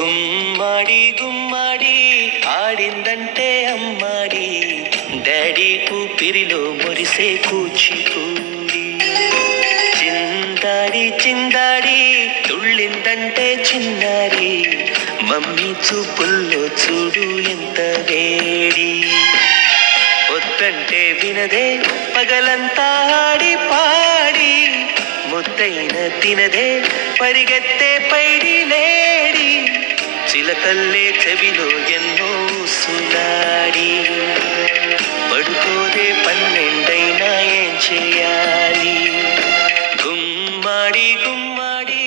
గుమ్మడి గుమ్మడి ఆడిందంటే అమ్మాడి, daddy ఊపిరిలో మురిసే కూచిపూడి. చిందాడి చిందాడి తుళ్ళిందంటే చిన్నారి, మమ్మీ చూపుల్లో చూడు ఎంత వేడి. వద్దంటే వినదే పగలంతా ఆడి పాడి, ముద్దైన తినదే పరిగెత్తే పైడి లేడి. చిలకల్లే చెవిలో ఎన్నో సులాడి, పడుకోదే పన్నెండైనా ఏం చేయాలి. గుమ్మాడి గుమ్మాడి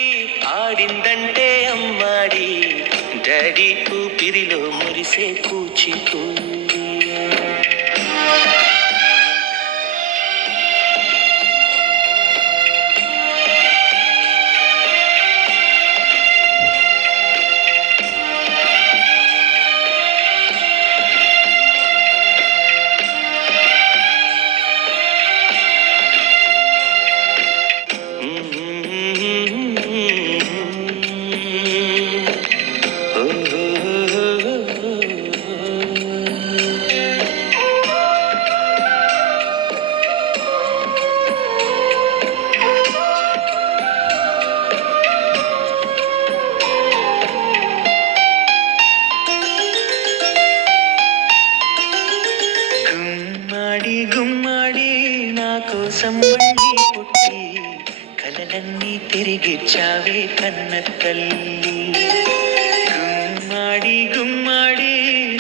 ఆడిందంటే అమ్మాడి, డాడీ ఊపిరిలో మురిసే కూచిపూడి. గుమ్మడి గుమ్మడి నా కోసం మళ్ళీ పుట్టి, కలలన్నీ తిరిగిచ్చావే కన్న తల్లి. గుమ్మడి గుమ్మడి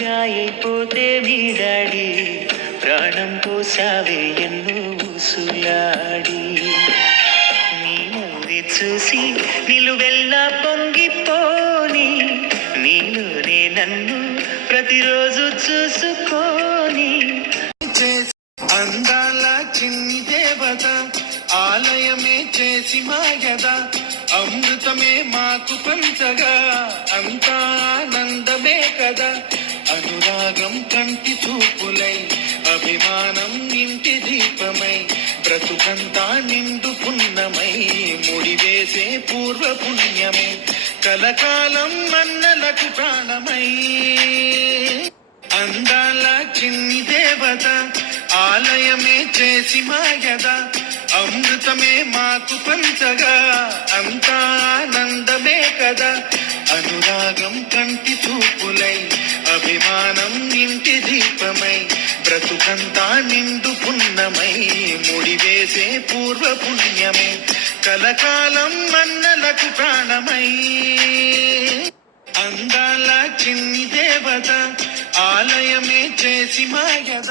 రాయైపోతే మీ డాడీ, ప్రాణం పోసావే ఎన్నో ఊసులాడి. నీ నవ్వి చూసి నిలువెల్లా పొంగిపోని, నీలోనే నన్ను ప్రతిరోజు చూసుకోని. అందాల చిన్ని దేవత ఆలయమే చేసి మాయద, అమృతమే మాకు పంచగా అంతా ఆనందమే కదా. అనురాగం కంటి చూపులై, అభిమానం ఇంటి దీపమై, బ్రతుకంతా నిండు పున్నమై, ముడివేసే పూర్వ పుణ్యమే కలకాలం మన్నలకు ప్రాణమై. అందాల చిన్ని దేవత ఆలయమే చేసి మాయద, అమృతమే మాకు పంచగా అంతా ఆనందమే కదా. అనురాగం కంటి చూపులై, అభిమానం ఇంటి దీపమై, బ్రతుకంతా నిండు పున్నమై, ముడివేసే పూర్వ పుణ్యమే కలకాలం మన్నలకు ప్రాణమై. అందాల చిన్ని దేవత ఆలయమే చేసి మాయద.